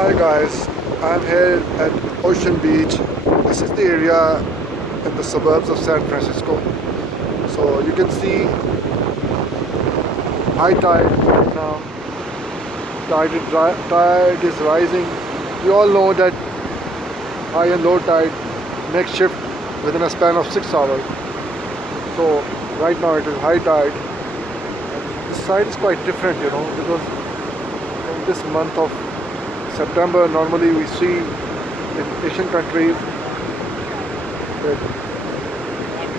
Hi guys, I'm here at Ocean Beach. This is the area in the suburbs of San Francisco. So you can see high tide right now. Tide is rising. We all know that high and low tide makes shift within a span of 6 hours. So right now it is high tide. And this side is quite different, because in this month of September, normally we see in Asian countries that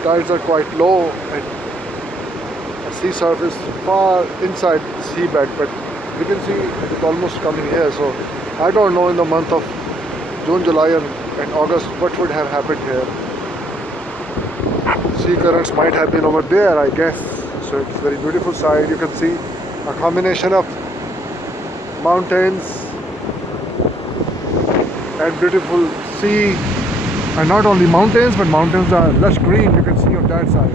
tides are quite low and the sea surface far inside the seabed, but we can see it's almost coming here. So I don't know in the month of June, July and August what would have happened here. Sea currents might have been over there, I guess. So it's a very beautiful side. You can see a combination of mountains and beautiful sea, and not only mountains, but mountains are lush green. You can see on that side,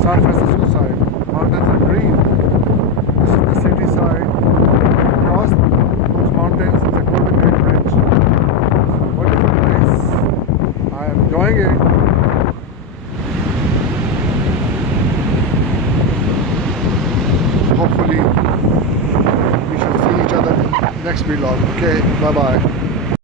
San Francisco side, mountains are green. This is the city side. Across those mountains is a Golden Gate Bridge. Wonderful place. I am enjoying it. Hopefully we shall see each other in next vlog. Okay, bye bye.